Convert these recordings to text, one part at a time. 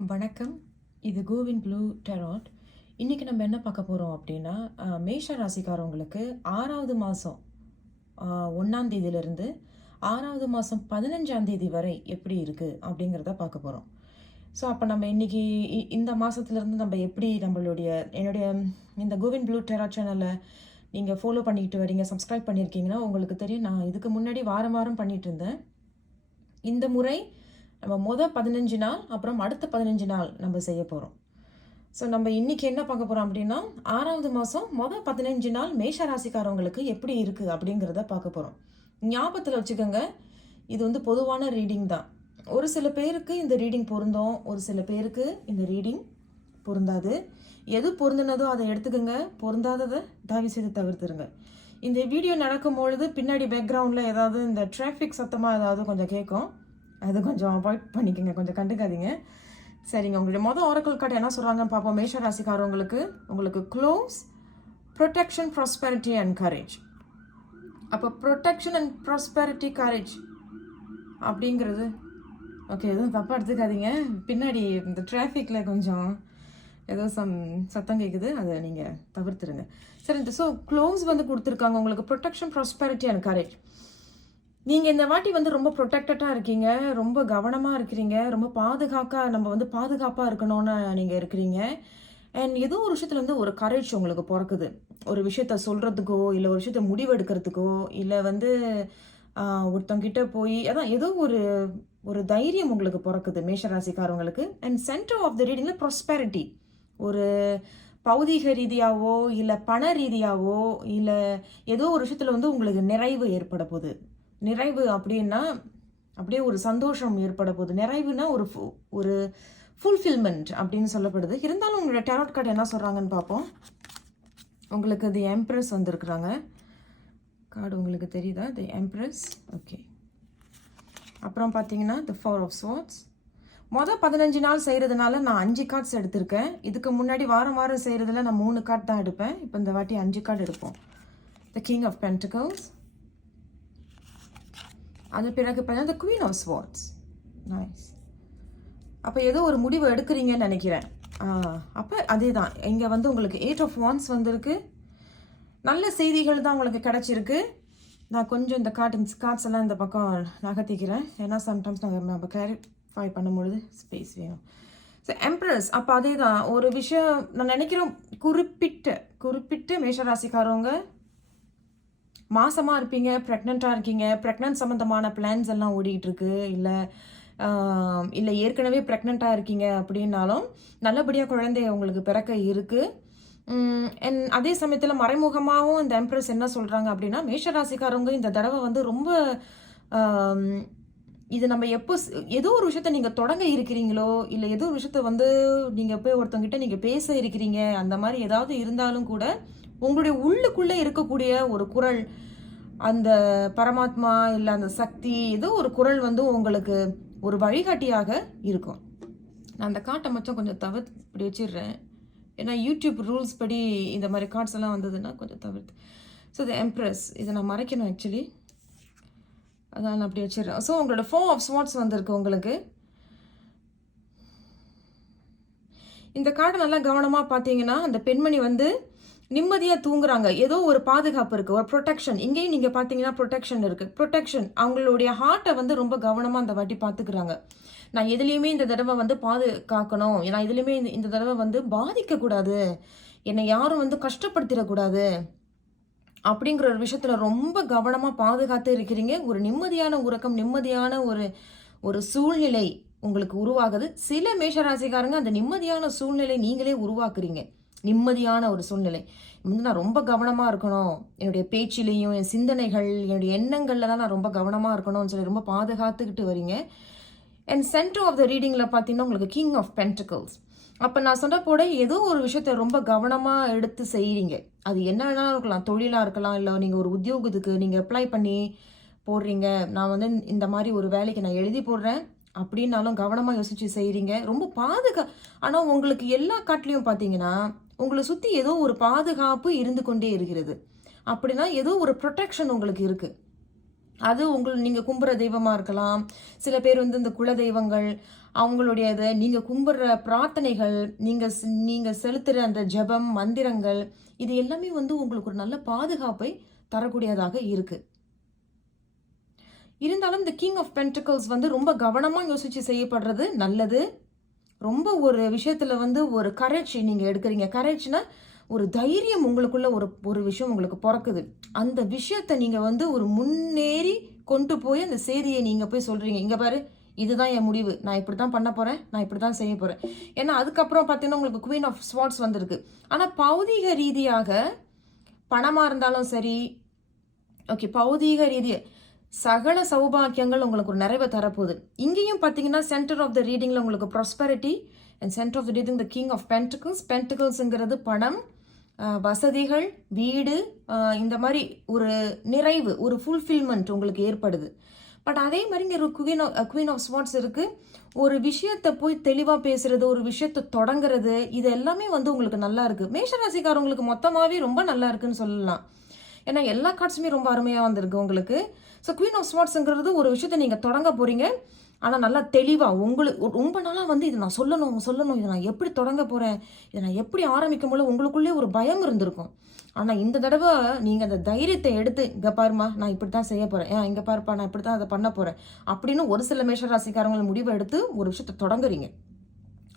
வணக்கம். இது CoWIN blue tarot. இன்றைக்கி நம்ம என்ன பார்க்க போகிறோம் அப்படின்னா மேஷ ராசிக்காரவங்களுக்கு ஆறாவது மாதம் ஒன்றாம் தேதியிலிருந்து ஆறாவது மாதம் பதினஞ்சாம் தேதி வரை எப்படி இருக்குது அப்படிங்கிறத பார்க்க போகிறோம் ஸோ அப்போ நம்ம இன்னைக்கு இ- இந்த மாதத்துலேருந்து நம்ம எப்படி நம்மளுடைய என்னுடைய இந்த கோவின் ப்ளூ டெரா சேனலை நீங்கள் ஃபாலோ பண்ணிக்கிட்டு வரீங்க சப்ஸ்கிரைப் பண்ணியிருக்கீங்கன்னா உங்களுக்கு தெரியும். நான் இதுக்கு முன்னாடி வாரம் வாரம் பண்ணிகிட்டு இருந்தேன். இந்த முறை நம்ம மொதல் பதினஞ்சு நாள் அப்புறம் அடுத்த பதினஞ்சு நாள் நம்ம செய்ய போகிறோம் ஸோ நம்ம இன்றைக்கி என்ன பார்க்க போகிறோம் அப்படின்னா ஆறாவது மாதம் மொதல் பதினஞ்சு நாள் மேஷ ராசிக்காரவங்களுக்கு எப்படி இருக்குது அப்படிங்கிறத பார்க்க போகிறோம் ஞாபகத்தில் வச்சுக்கோங்க இது வந்து பொதுவான ரீடிங் தான். ஒரு சில பேருக்கு இந்த ரீடிங் பொருந்தும் ஒரு சில பேருக்கு இந்த ரீடிங் பொருந்தாது. எது பொருந்தினதோ அதை எடுத்துக்கோங்க பொருந்தாததை தயவு செய்து தவிர்த்துருங்க. இந்த வீடியோ நடக்கும் பொழுது பின்னாடி பேக்ரவுண்டில் ஏதாவது இந்த டிராஃபிக் சத்தமாக ஏதாவது கொஞ்சம் கேட்கும். அது கொஞ்சம் அவாய்ட் பண்ணிக்கோங்க. கொஞ்சம் கண்டுக்காதீங்க. சரிங்க. உங்களுடைய மொதல் ஓரக்கல் கார்டு என்ன சொல்கிறாங்கன்னு பார்ப்போம். மேஷ ராசிக்காரவங்களுக்கு உங்களுக்கு close protection prosperity and courage அப்போ ப்ரொடெக்ஷன் அண்ட் ப்ராஸ்பெரிட்டி கரேஜ் அப்படிங்கிறது. ஓகே எதுவும் தப்பாக எடுத்துக்காதீங்க. பின்னாடி இந்த டிராஃபிக்கில் கொஞ்சம் ஏதோ சம் சத்தம் கேட்குது அதை நீங்கள் தவிர்த்துருங்க. சரி ஸோ க்ளோஸ் வந்து கொடுத்துருக்காங்க. உங்களுக்கு ப்ரொடெக்ஷன் ப்ராஸ்பெரிட்டி அண்ட் கரேஜ் நீங்கள் இந்த வாட்டி வந்து ரொம்ப ப்ரொடெக்டடாக இருக்கீங்க ரொம்ப கவனமாக இருக்கிறீங்க ரொம்ப பாதுகாக்க நம்ம வந்து பாதுகாப்பாக இருக்கணும்னு நீங்கள் இருக்கிறீங்க. அண்ட் ஏதோ ஒரு விஷயத்துல வந்து ஒரு கரேஜ் உங்களுக்கு பிறக்குது. ஒரு விஷயத்த சொல்கிறதுக்கோ இல்லை ஒரு விஷயத்த முடிவெடுக்கிறதுக்கோ இல்லை வந்து ஆஹ், ஒருத்தவங்கிட்ட போய் அதான் ஏதோ ஒரு ஒரு தைரியம் உங்களுக்கு பிறக்குது மேஷராசிக்காரவங்களுக்கு. அண்ட் சென்டர் ஆஃப் த ரீடிங்கில் ப்ராஸ்பெரிட்டி ஒரு பௌதீக ரீதியாவோ இல்லை பண ரீதியாவோ இல்லை ஏதோ ஒரு விஷயத்தில் வந்து உங்களுக்கு நிறைவு ஏற்பட போகுது. நிறைவு அப்படின்னா அப்படியே ஒரு சந்தோஷம் ஏற்பட போகுது. நிறைவுனா ஒரு ஒரு ஃபுல்ஃபில்மெண்ட் அப்படின்னு சொல்லப்படுது. இருந்தாலும் உங்களோட டேரட் கார்டு என்ன சொல்கிறாங்கன்னு பார்ப்போம். உங்களுக்கு தி எம்ப்ரஸ் வந்திருக்குறாங்க. கார்டு உங்களுக்கு தெரியுதா? தி எம்ப்ரஸ் ஓகே அப்புறம் பார்த்தீங்கன்னா தி ஃபோர் ஆஃப் ஸ்வாட்ஸ் மொதல் பதினஞ்சு நாள் செய்கிறதுனால நான் அஞ்சு கார்ட்ஸ் எடுத்திருக்கேன். இதுக்கு முன்னாடி வாரம் வாரம் செய்கிறதுல நான் மூணு கார்டு தான் எடுப்பேன். இப்போ இந்த வாட்டி அஞ்சு கார்டு எடுப்போம். த கிங் ஆஃப் பென்டிகல்ஸ் அது பிறகு பார்த்தா the queen of swords nice அப்போ ஏதோ ஒரு முடிவு எடுக்கிறீங்கன்னு நினைக்கிறேன். அப்போ அதே தான் இங்கே வந்து உங்களுக்கு எயிட் ஆஃப் வான்ஸ் வந்திருக்கு. நல்ல செய்திகள் தான் உங்களுக்கு கிடச்சிருக்கு. நான் கொஞ்சம் இந்த கார்டின்ஸ் கார்ட்ஸ் எல்லாம் இந்த பக்கம் நகர்த்திக்கிறேன். ஏன்னா சம்டைம்ஸ் நாங்கள் நம்ம கிளாரிஃபை பண்ணும்பொழுது ஸ்பேஸ் வேணும். ஸோ எம்ப்ரஸ் அப்போ அதே தான் ஒரு விஷயம் நான் நினைக்கிறோம் குறிப்பிட்ட குறிப்பிட்ட மேஷராசிக்காரவங்க மாசமாக இருப்பீங்க ப்ரெக்னெண்ட்டாக இருக்கீங்க ப்ரெக்னென்ட் சம்மந்தமான பிளான்ஸ் எல்லாம் ஓடிட்டு இருக்கு. இல்லை இல்லை ஏற்கனவே ப்ரெக்னெண்ட்டாக இருக்கீங்க அப்படின்னாலும் நல்லபடியாக குழந்தை உங்களுக்கு பிறக்க இருக்கு. உம், அதே சமயத்தில் மறைமுகமாகவும் இந்த எம்ப்ரஸ் என்ன சொல்கிறாங்க அப்படின்னா மேஷராசிக்காரவங்க இந்த தடவை வந்து ரொம்ப இது நம்ம எப்போ ஏதோ ஒரு விஷயத்த நீங்கள் தொடங்க இருக்கிறீங்களோ இல்லை ஏதோ ஒரு விஷயத்த வந்து நீங்கள் போய் ஒருத்தவங்கிட்ட நீங்கள் பேச இருக்கிறீங்க அந்த மாதிரி ஏதாவது இருந்தாலும் கூட உங்களுடைய உள்ளுக்குள்ளே இருக்கக்கூடிய ஒரு குரல் அந்த பரமாத்மா இல்லை அந்த சக்தி ஏதோ ஒரு குரல் வந்து உங்களுக்கு ஒரு வழிகாட்டியாக இருக்கும். நான் அந்த காட்டை மட்டும் கொஞ்சம் தவிர்த்து இப்படி வச்சிடுறேன். ஏன்னா யூடியூப் ரூல்ஸ் படி இந்த மாதிரி கார்ட்ஸ் எல்லாம் வந்ததுன்னா கொஞ்சம் தவிர்த்து. ஸோ இது எம்ப்ரஸ் இதை நான் மறைக்கணும் ஆக்சுவலி அதான் நான் அப்படி வச்சிடுறேன். ஸோ உங்களோட ஃபோர் ஆஃப் ஸ்வாட்ஸ் வந்திருக்கு உங்களுக்கு. இந்த கார்டை நல்லா கவனமாக பார்த்தீங்கன்னா அந்த பெண்மணி வந்து நிம்மதியாக தூங்குறாங்க. ஏதோ ஒரு பாதுகாப்பு இருக்குது ஒரு ப்ரொடெக்ஷன் இங்கேயும் நீங்கள் பார்த்தீங்கன்னா ப்ரொடெக்ஷன் இருக்குது ப்ரொடெக்ஷன் அவங்களுடைய ஹார்ட்டை வந்து ரொம்ப கவனமாக அந்த வாட்டி பார்த்துக்கிறாங்க. நான் எதுலேயுமே இந்த தடவை வந்து பாதுகாக்கணும். நான் எதுலேயுமே இந்த இந்த தடவை வந்து பாதிக்கக்கூடாது. என்னை யாரும் வந்து கஷ்டப்படுத்திடக்கூடாது. அப்படிங்கிற ஒரு விஷயத்தில் ரொம்ப கவனமாக பாதுகாத்து இருக்கிறீங்க. ஒரு நிம்மதியான உறக்கம் நிம்மதியான ஒரு ஒரு சூழ்நிலை உங்களுக்கு உருவாகுது. சில மேஷராசிக்காரங்க அந்த நிம்மதியான சூழ்நிலை நீங்களே உருவாக்குறீங்க. நிம்மதியான ஒரு சூழ்நிலை. வந்து நான் ரொம்ப கவனமாக இருக்கணும். என்னுடைய பேச்சிலையும் என் சிந்தனைகள் என்னுடைய எண்ணங்களில் தான் நான் ரொம்ப கவனமாக இருக்கணும்னு சொல்லி ரொம்ப பாதுகாத்துக்கிட்டு வரீங்க. அண்ட் சென்டர் ஆஃப் த ரீடிங்கில் பார்த்தீங்கன்னா உங்களுக்கு கிங் ஆஃப் பென்டிகல்ஸ் அப்போ நான் சொன்ன போட ஏதோ ஒரு விஷயத்த ரொம்ப கவனமாக எடுத்து செய்கிறீங்க அது என்ன வேணாலும் இருக்கலாம். தொழிலாக இருக்கலாம். இல்லை நீங்கள் ஒரு உத்தியோகத்துக்கு நீங்கள் அப்ளை பண்ணி போடுறீங்க. நான் வந்து இந்த மாதிரி ஒரு வேலைக்கு நான் எழுதி போடுறேன். அப்படின்னாலும் கவனமாக யோசிச்சு செய்கிறீங்க ரொம்ப பாதுகா ஆனால் உங்களுக்கு எல்லா காட்டிலையும் பார்த்தீங்கன்னா உங்களை சுற்றி ஏதோ ஒரு பாதுகாப்பு இருந்து கொண்டே இருக்கிறது. அப்படின்னா ஏதோ ஒரு ப்ரொடெக்ஷன் உங்களுக்கு இருக்குது அது உங்கள் நீங்கள் கும்புற தெய்வமாக இருக்கலாம். சில பேர் வந்து இந்த குல தெய்வங்கள் அவங்களுடைய இதை நீங்கள் கும்பிட்ற பிரார்த்தனைகள் நீங்கள் நீங்கள் செலுத்துகிற அந்த ஜெபம் மந்திரங்கள் இது எல்லாமே வந்து உங்களுக்கு ஒரு நல்ல பாதுகாப்பை தரக்கூடியதாக இருக்குது இருந்தாலும் இந்த கிங் ஆஃப் பென்டிகல்ஸ் வந்து ரொம்ப கவனமாக யோசித்து செய்யப்படுறது நல்லது. ரொம்ப ஒரு விஷயத்தில் வந்து ஒரு கரேஜ் நீங்கள் எடுக்கிறீங்க. கரேஜ்னா ஒரு தைரியம் உங்களுக்குள்ள ஒரு ஒரு விஷயம் உங்களுக்கு பிறக்குது. அந்த விஷயத்தை நீங்கள் வந்து ஒரு முன்னேறி கொண்டு போய் அந்த செய்தியை நீங்கள் போய் சொல்கிறீங்க இங்கே பாரு இதுதான் என் முடிவு. நான் இப்படி தான் பண்ண போகிறேன் நான் இப்படி தான் செய்ய போகிறேன் ஏன்னா அதுக்கப்புறம் பார்த்தீங்கன்னா உங்களுக்கு குவீன் ஆஃப் ஸ்வாட்ஸ் வந்திருக்கு. ஆனால் பௌதீக ரீதியாக பணமாக இருந்தாலும் சரி ஓகே பௌதீக ரீதியாக சகல சௌபாக்கியங்கள் உங்களுக்கு ஒரு நிறைவை தரப்போகுது. இங்கேயும் பார்த்தீங்கன்னா சென்டர் ஆஃப் த ரீடிங்கில் உங்களுக்கு prosperity and center of the reading the king of pentacles பென்டிகல்ஸுங்கிறது பணம் வசதிகள் வீடு இந்த மாதிரி ஒரு நிறைவு ஒரு ஃபுல்ஃபில்மெண்ட் உங்களுக்கு ஏற்படுது. பட் அதே மாதிரி இங்கே ஒரு queen of queen of swords இருக்குது ஒரு விஷயத்தை போய் தெளிவாக பேசுறது ஒரு விஷயத்தை தொடங்குறது இது எல்லாமே வந்து உங்களுக்கு நல்லா இருக்குது மேஷராசிக்காரவங்களுக்கு மொத்தமாகவே ரொம்ப நல்லா இருக்குன்னு சொல்லலாம். ஏன்னா எல்லா கார்ட்ஸுமே ரொம்ப அருமையாக வந்திருக்கு உங்களுக்கு. ஸோ குவீன் ஆஃப் ஸ்வாட்ஸுங்கிறது ஒரு விஷயத்தை நீங்கள் தொடங்க போகிறீங்க ஆனால் நல்லா தெளிவாக உங்களுக்கு ரொம்ப நாளாக வந்து இதை நான் சொல்லணும் சொல்லணும் இதை நான் எப்படி தொடங்க போகிறேன் இதை நான் எப்படி ஆரம்பிக்கும் போல உங்களுக்குள்ளே ஒரு பயம் இருந்திருக்கும். ஆனால் இந்த தடவை நீங்கள் அந்த தைரியத்தை எடுத்து இங்கே பாருமா நான் இப்படி தான் செய்ய போகிறேன் ஏன் இங்கே பாருப்பா நான் இப்படி தான் அதை பண்ண போகிறேன் அப்படின்னு ஒரு சில மேஷராசிக்காரங்களை முடிவு எடுத்து ஒரு விஷயத்தை தொடங்குறீங்க.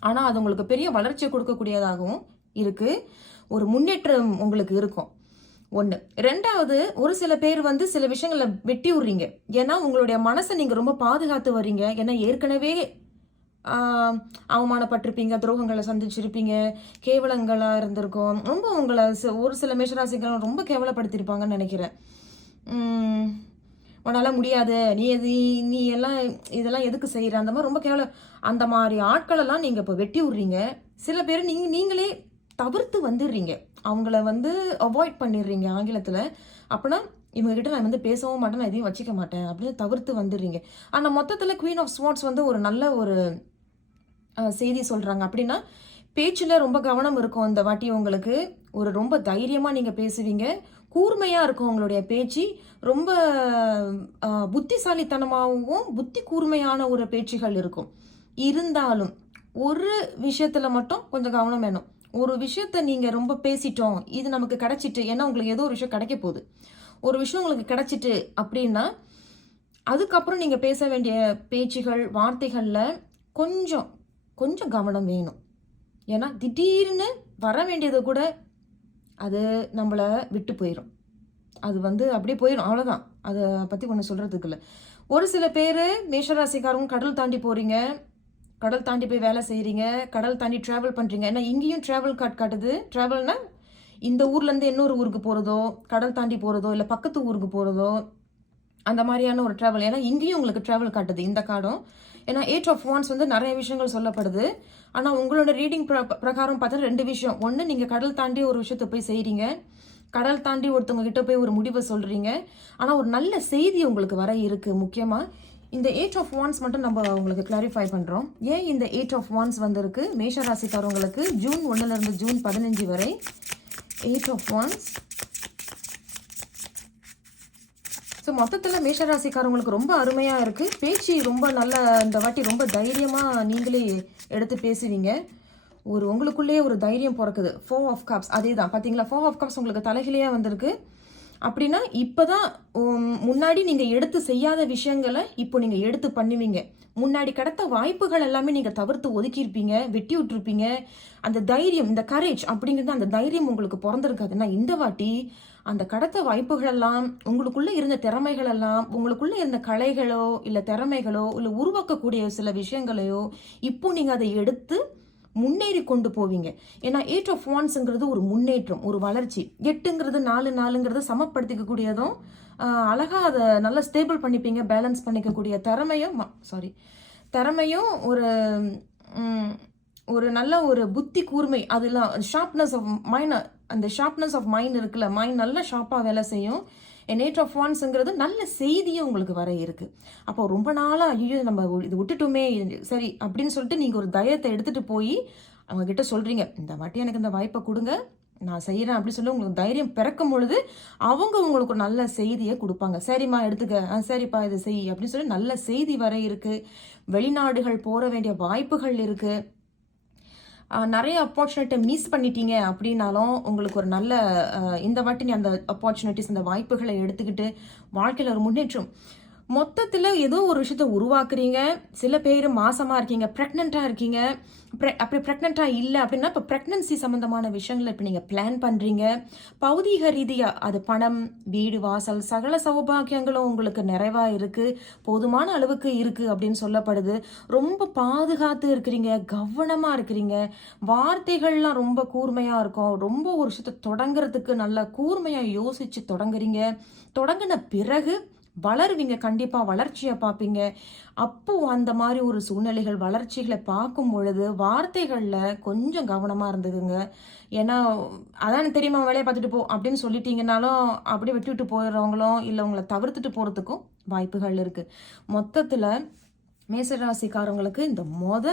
ஆனால் அது உங்களுக்கு பெரிய வளர்ச்சியை கொடுக்கக்கூடியதாகவும் இருக்குது ஒரு முன்னேற்றம் உங்களுக்கு இருக்கும். ஒன்று ரெண்டாவது ஒரு சில பேர் வந்து சில விஷயங்களை வெட்டி விடுறீங்க ஏன்னா உங்களுடைய மனசை நீங்கள் ரொம்ப பாதுகாத்து வர்றீங்க. ஏன்னா ஏற்கனவே அவமானப்பட்டிருப்பீங்க துரோகங்களை சந்திச்சிருப்பீங்க கேவலங்களாக இருந்திருக்கும். ரொம்ப உங்களை ச- ஒரு சில மேஷராசிகள் ரொம்ப கேவலப்படுத்தியிருப்பாங்கன்னு நினைக்கிறேன். உன்னால் முடியாது. நீ எது நீ எல்லாம் இதெல்லாம் எதுக்கு செய்கிற அந்த மாதிரி ரொம்ப கேவல அந்த மாதிரி ஆட்களெல்லாம் நீங்கள் இப்போ வெட்டி விடுறீங்க சில பேர் நீங்கள் நீங்களே தவிர்த்து வந்துடுறீங்க. அவங்கள வந்து அவாய்ட் பண்ணிடுறீங்க ஆங்கிலத்தில். அப்படின்னா இவங்ககிட்ட நான் வந்து பேசவும் மாட்டேன் நான் எதையும் வச்சுக்க மாட்டேன் அப்படின்னு தவிர்த்து வந்துடுறீங்க. ஆனால் மொத்தத்தில் குவீன் ஆஃப் ஸ்வாட்ஸ் வந்து ஒரு நல்ல ஒரு செய்தி சொல்கிறாங்க அப்படின்னா பேச்சில் ரொம்ப கவனம் இருக்கும் இந்த வாட்டி உங்களுக்கு. ஒரு ரொம்ப தைரியமாக நீங்கள் பேசுவீங்க. கூர்மையாக இருக்கும் உங்களுடைய பேச்சு. ரொம்ப புத்திசாலித்தனமாகவும் புத்தி கூர்மையான ஒரு பேச்சுகள் இருக்கும். இருந்தாலும் ஒரு விஷயத்தில் மட்டும் கொஞ்சம் கவனம் வேணும். ஒரு விஷயத்த நீங்க ரொம்ப பேசிட்டோம் இது நமக்கு கிடைச்சிட்டு ஏன்னா உங்களுக்கு ஏதோ ஒரு விஷயம் கிடைக்க போகுது. ஒரு விஷயம் உங்களுக்கு கிடைச்சிட்டு அப்படின்னா அதுக்கப்புறம் நீங்க பேச வேண்டிய பேச்சுகள் வார்த்தைகள்ல கொஞ்சம் கொஞ்சம் கவனம் வேணும். ஏன்னா திடீர்னு வர வேண்டியது கூட அது நம்மளை விட்டு போயிடும் அது வந்து அப்படியே போயிடும் அவ்வளோதான் அதை பற்றி ஒன்றும் சொல்கிறதுக்கு இல்லை. ஒரு சில பேர் மேஷராசிக்காரங்க கடல் தாண்டி போகிறீங்க கடல் தாண்டி போய் வேலை செய்கிறீங்க கடல் தாண்டி ட்ராவல் பண்ணுறீங்க ஏன்னா இங்கேயும் ட்ராவல் கார்ட் காட்டுது? ட்ராவல்னால் இந்த ஊர்லேருந்து இன்னொரு ஊருக்கு போகிறதோ கடல் தாண்டி போகிறதோ இல்லை பக்கத்து ஊருக்கு போகிறதோ அந்த மாதிரியான ஒரு ட்ராவல் ஏன்னா இங்கேயும் உங்களுக்கு ட்ராவல் காட்டுது இந்த கார்டும் ஏன்னா ஏட் ஆஃப் ஒன்ஸ் வந்து நிறைய விஷயங்கள் சொல்லப்படுது. ஆனால் உங்களோட ரீடிங் பிரகாரம் பார்த்தா ரெண்டு விஷயம். ஒன்று நீங்கள் கடல் தாண்டி ஒரு விஷயத்தை போய் செய்கிறீங்க கடல் தாண்டி ஒருத்தவங்க கிட்ட போய் ஒரு முடிவை சொல்கிறீங்க ஆனால் ஒரு நல்ல செய்தி உங்களுக்கு வர இருக்குது முக்கியமாக இந்த எயிட் ஆஃப் ஒன்ஸ் மட்டும் நம்ம உங்களுக்கு கிளாரிஃபை பண்ணுறோம் ஏன் இந்த எயிட் ஆஃப் ஒன்ஸ் வந்திருக்கு? மேஷ ராசிக்காரவங்களுக்கு ஜூன் ஒன்றுலேருந்து ஜூன் பதினஞ்சு வரை எயிட் ஆஃப் ஒன்ஸ் ஸோ மொத்தத்தில் மேஷராசிக்காரவங்களுக்கு ரொம்ப அருமையாக இருக்குது பேச்சு ரொம்ப நல்ல இந்த வாட்டி ரொம்ப தைரியமாக நீங்களே எடுத்து பேசுவீங்க ஒரு உங்களுக்குள்ளேயே ஒரு தைரியம் பிறக்குது. ஃபோ ஆஃப் கப்ஸ் அதே தான் பார்த்தீங்களா ஃபோ ஆஃப் கப்ஸ் உங்களுக்கு தலைகிலேயே வந்திருக்கு. அப்படின்னா இப்போ தான் முன்னாடி நீங்கள் எடுத்து செய்யாத விஷயங்களை இப்போ நீங்கள் எடுத்து பண்ணுவீங்க. முன்னாடி கிடைத்த வாய்ப்புகள் எல்லாமே நீங்கள் தவிர்த்து ஒதுக்கியிருப்பீங்க வெட்டி விட்டுருப்பீங்க. அந்த தைரியம் இந்த கரேஜ் அப்படிங்கிறது அந்த தைரியம் உங்களுக்கு பிறந்திருக்காதுன்னா இந்த வாட்டி அந்த கடத்த வாய்ப்புகள் எல்லாம் இருந்த திறமைகள் எல்லாம் இருந்த கலைகளோ இல்லை திறமைகளோ இல்லை உருவாக்கக்கூடிய சில விஷயங்களையோ இப்போ நீங்கள் அதை எடுத்து முன்னேறி கொண்டு போவீங்க. ஏன்னா எயிட் ஆஃப் ஒன்ஸுங்கிறது ஒரு முன்னேற்றம் ஒரு வளர்ச்சி. எட்டுங்கிறது நாலு நாலுங்கிறது சமப்படுத்திக்கக்கூடியதும் அழகாக அதை நல்லா ஸ்டேபிள் பண்ணிப்பீங்க பேலன்ஸ் பண்ணிக்கக்கூடிய திறமையும் சாரி திறமையும் ஒரு ஒரு நல்ல ஒரு புத்தி கூர்மை அதெல்லாம் ஷார்ப்னஸ் ஆஃப் மைண்ட் அந்த ஷார்ப்னஸ் ஆஃப் மைண்ட் இருக்குல்ல மைண்ட் நல்ல ஷார்ப்பாக வேலை செய்யும். எயிட் ஆஃப் ஒன்ஸுங்கிறது நல்ல செய்தியும் உங்களுக்கு வர இருக்குது அப்போ ரொம்ப நாளாக ஐயோ நம்ம இது விட்டுட்டோமே சரி அப்படின்னு சொல்லிட்டு நீங்கள் ஒரு தைரியத்தை எடுத்துகிட்டு போய் அவங்கக்கிட்ட சொல்கிறீங்க இந்த வாட்டி எனக்கு இந்த வாய்ப்பை கொடுங்க நான் செய்கிறேன் அப்படி சொல்லி உங்களுக்கு தைரியம் பிறக்கும் பொழுது அவங்க உங்களுக்கு ஒரு நல்ல செய்தியை கொடுப்பாங்க. சரிம்மா எடுத்துக்க. ஆ சரிப்பா இதை செய் அப்படின்னு சொல்லி நல்ல செய்தி வர இருக்குது வெளிநாடுகள் போக வேண்டிய வாய்ப்புகள் இருக்குது நிறைய ஆப்பர்ச்சுனிட்டி மிஸ் பண்ணிட்டீங்க அப்படின்னாலும் உங்களுக்கு ஒரு நல்ல இந்த வாட்டி நீ அந்த ஆப்பர்ச்சுனிட்டிஸ் அந்த வாய்ப்புகளை எடுத்துக்கிட்டு வாழ்க்கையில் ஒரு முன்னேற்றம். மொத்தத்தில் ஏதோ ஒரு விஷயத்த உருவாக்குறீங்க. சில பேர் மாசமாக இருக்கீங்க ப்ரெக்னெண்ட்டாக இருக்கீங்க. ப்ரெ அப்படி ப்ரெக்னெண்ட்டாக இல்லை அப்படின்னா இப்போ ப்ரெக்னன்சி சம்மந்தமான விஷயங்களை இப்போ நீங்கள் பிளான் பண்ணுறீங்க பௌதீக ரீதியாக அது பணம் வீடு வாசல் சகல சௌபாகியங்களும் உங்களுக்கு நிறைவாக இருக்குது போதுமான அளவுக்கு இருக்குது அப்படின்னு சொல்லப்படுது. ரொம்ப பாதுகாத்து இருக்கிறீங்க கவனமாக இருக்கிறீங்க. வார்த்தைகள்லாம் ரொம்ப கூர்மையாக இருக்கும். ரொம்ப ஒரு விஷயத்தை தொடங்குறதுக்கு நல்லா கூர்மையாக யோசித்து தொடங்குறீங்க. தொடங்கின பிறகு வளருவீங்க கண்டிப்பாக வளர்ச்சியை பார்ப்பீங்க. அப்போது அந்த மாதிரி ஒரு சூழ்நிலைகள் வளர்ச்சிகளை பார்க்கும் பொழுது வார்த்தைகளில் கொஞ்சம் கவனமாக இருந்ததுங்க ஏன்னா அதான் தெரியுமா வேலையை பார்த்துட்டு போ அப்படின்னு சொல்லிட்டீங்கனாலும் அப்படியே விட்டுவிட்டு போயிடுறவங்களும் இல்லை உங்களை தவிர்த்துட்டு போகிறதுக்கும் வாய்ப்புகள் இருக்குது மொத்தத்தில் மேசராசிக்காரங்களுக்கு இந்த மொத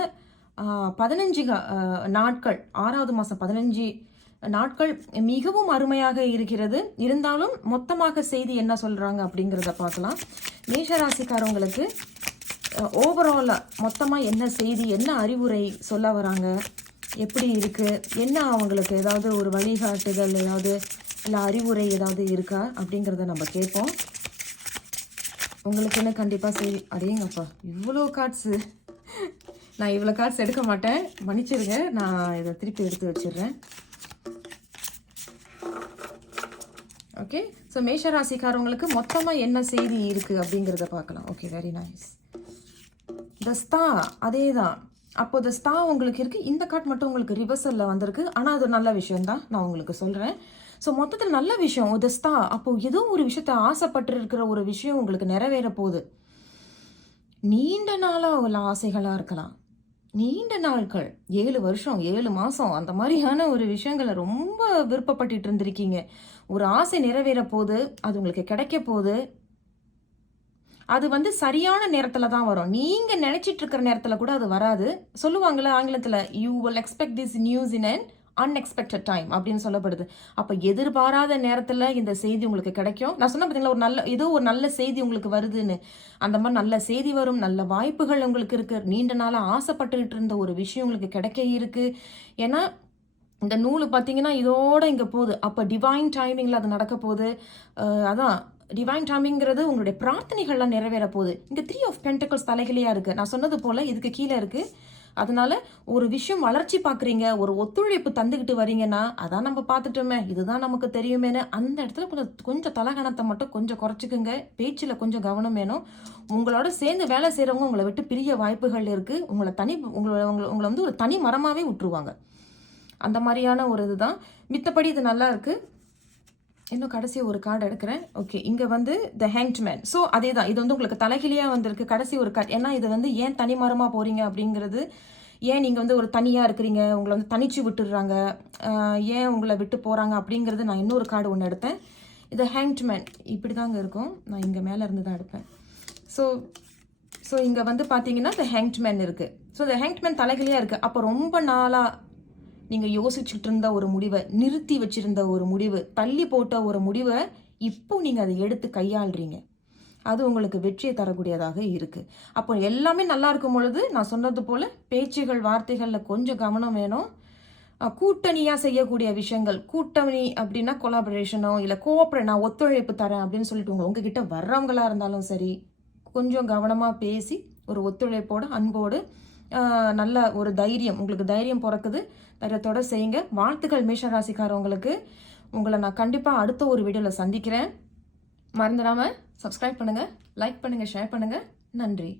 பதினஞ்சு க- நாட்கள் ஆறாவது மாதம் பதினஞ்சு நாட்கள் மிகவும் அருமையாக இருக்கிறது. இருந்தாலும் மொத்தமாக செய்தி என்ன சொல்கிறாங்க அப்படிங்கிறத பார்க்கலாம். மேஷராசிக்காரவங்களுக்கு ஓவராலாக மொத்தமாக என்ன செய்தி என்ன அறிவுரை சொல்ல வராங்க? எப்படி இருக்குது என்ன அவங்களுக்கு ஏதாவது ஒரு வழிகாட்டுதல் ஏதாவது இல்லை அறிவுரை ஏதாவது இருக்கா அப்படிங்கிறத நம்ம கேட்போம். உங்களுக்கு என்ன கண்டிப்பாக சரி அதேங்கப்பா இவ்வளோ கார்ட்ஸு நான் இவ்வளோ கார்ட்ஸ் எடுக்க மாட்டேன். மன்னிச்சிருங்க நான் இதை திருப்பி எடுத்து வச்சிடுறேன். ஓகே ஸோ மேஷ ராசிக்காரவங்களுக்கு மொத்தமாக என்ன செய்தி இருக்குது அப்படிங்கிறத பார்க்கலாம். ஓகே வெரி நைஸ் த ஸ்தா அதே தான் அப்போ த ஸ்தா உங்களுக்கு இருக்குது இந்த கார்ட் மட்டும் உங்களுக்கு ரிவர்சலில் வந்திருக்கு. ஆனால் அது நல்ல விஷயம்தான். நான் உங்களுக்கு சொல்கிறேன் ஸோ மொத்தத்தில் நல்ல விஷயம். த ஸ்தா அப்போது ஏதோ ஒரு விஷயத்த ஆசைப்பட்டு இருக்கிற ஒரு விஷயம் உங்களுக்கு நிறைவேற போகுது. நீண்ட நாளாக உள்ள ஆசைகளாக இருக்கலாம். நீண்ட நாட்கள் ஏழு வருஷம் ஏழு மாதம் அந்த மாதிரியான ஒரு விஷயங்களை ரொம்ப விருப்பப்பட்டுட்டு இருந்திருக்கீங்க. ஒரு ஆசை நிறைவேற போது அது உங்களுக்கு கிடைக்க போகுது அது வந்து சரியான நேரத்தில் தான் வரும். நீங்கள் நினச்சிட்டு இருக்கிற நேரத்தில் கூட அது வராது. சொல்லுவாங்களே ஆங்கிலத்தில் you will expect this news in and unexpected time அப்படின்னு சொல்லப்படுது. அப்போ எதிர்பாராத நேரத்தில் இந்த செய்தி உங்களுக்கு கிடைக்கும். நான் சொன்ன பார்த்தீங்களா ஒரு நல்ல ஏதோ ஒரு நல்ல செய்தி உங்களுக்கு வருதுன்னு. அந்த மாதிரி நல்ல செய்தி வரும் நல்ல வாய்ப்புகள் உங்களுக்கு இருக்கு. நீண்ட நாளாக ஆசைப்பட்டுக்கிட்டு இருந்த ஒரு விஷயம் உங்களுக்கு கிடைக்க இருக்கு. ஏன்னா இந்த நூல் பார்த்தீங்கன்னா இதோட இங்கே போகுது. அப்போ டிவைன் டைமிங்கில் அது நடக்க போகுது. அதான் டிவைன் டைமிங்கிறது உங்களுடைய பிரார்த்தனைகள்லாம் நிறைவேற போகுது. இங்கே த்ரீ ஆஃப் பென்டக்கல்ஸ் தலைகளையாக இருக்குது நான் சொன்னது போல் இதுக்கு கீழே இருக்குது அதனால ஒரு விஷயம் வளர்ச்சி பார்க்குறீங்க ஒரு ஒத்துழைப்பு தந்துக்கிட்டு வரீங்கன்னா அதான் நம்ம பார்த்துட்டோமே இதுதான் நமக்கு தெரியுமேனு அந்த இடத்துல கொஞ்சம் கொஞ்சம் தலகணத்தை மட்டும் கொஞ்சம் குறைச்சிக்குங்க. பேச்சில் கொஞ்சம் கவனம் வேணும். உங்களோட சேர்ந்து வேலை செய்கிறவங்க உங்களை விட்டு பிரிய வாய்ப்புகள் இருக்குது உங்களை தனி உங்களை உங்களை உங்களை வந்து ஒரு தனி மரமாகவே விட்டுருவாங்க அந்த மாதிரியான ஒரு இதுதான். மித்தபடி இது நல்லா இருக்குது இன்னும் கடைசி ஒரு கார்டு எடுக்கிறேன். ஓகே இங்கே வந்து த ஹேங்ட் மேன் ஸோ அதே தான் இது வந்து உங்களுக்கு தலைகிலியாக வந்திருக்கு. கடைசி ஒரு கார்டு ஏன்னா இது வந்து ஏன் தனிமரமாக போகிறீங்க அப்படிங்கிறது ஏன் நீங்கள் வந்து ஒரு தனியாக இருக்கிறீங்க? உங்களை வந்து தனிச்சு விட்டுடுறாங்க. ஏன் உங்களை விட்டு போகிறாங்க அப்படிங்கிறது நான் இன்னொரு கார்டு ஒன்று எடுத்தேன். இது ஹேங்ட் மேன் இப்படி தாங்க இருக்கும். நான் இங்கே மேலே இருந்து தான் எடுப்பேன். ஸோ ஸோ இங்கே வந்து பார்த்தீங்கன்னா த ஹேங்ட் மேன் இருக்குது ஸோ இந்த ஹேங்ட் மேன் தலைகிலியாக இருக்குது அப்போ ரொம்ப நாளாக நீங்கள் யோசிச்சுட்டு இருந்த ஒரு முடிவை நிறுத்தி வச்சிருந்த ஒரு முடிவு தள்ளி போட்ட ஒரு முடிவை இப்போ நீங்கள் அதை எடுத்து கையாளுறீங்க. அது உங்களுக்கு வெற்றியை தரக்கூடியதாக இருக்குது அப்போ எல்லாமே நல்லா இருக்கும் பொழுது நான் சொன்னது போல் பேச்சுகள் வார்த்தைகளில் கொஞ்சம் கவனம் வேணும். கூட்டணியாக செய்யக்கூடிய விஷயங்கள் கூட்டணி அப்படின்னா கொலாபரேஷனோ இல்லை கோஆப்ரே நான் ஒத்துழைப்பு தரேன் அப்படின்னு சொல்லிட்டு உங்கள் உங்ககிட்ட வர்றவங்களாக இருந்தாலும் சரி கொஞ்சம் கவனமாக பேசி ஒரு ஒத்துழைப்போடு அன்போடு நல்ல ஒரு தைரியம். உங்களுக்கு தைரியம் பிறக்குது. தைரியத்தோட செய்யுங்க. வாழ்த்துக்கள் மேஷராசிக்காரவங்களுக்கு. உங்களை நான் கண்டிப்பாக அடுத்த ஒரு வீடியோவில் சந்திக்கிறேன். மறந்துடாமல் சப்ஸ்கிரைப் பண்ணுங்கள் லைக் பண்ணுங்கள் ஷேர் பண்ணுங்கள் நன்றி.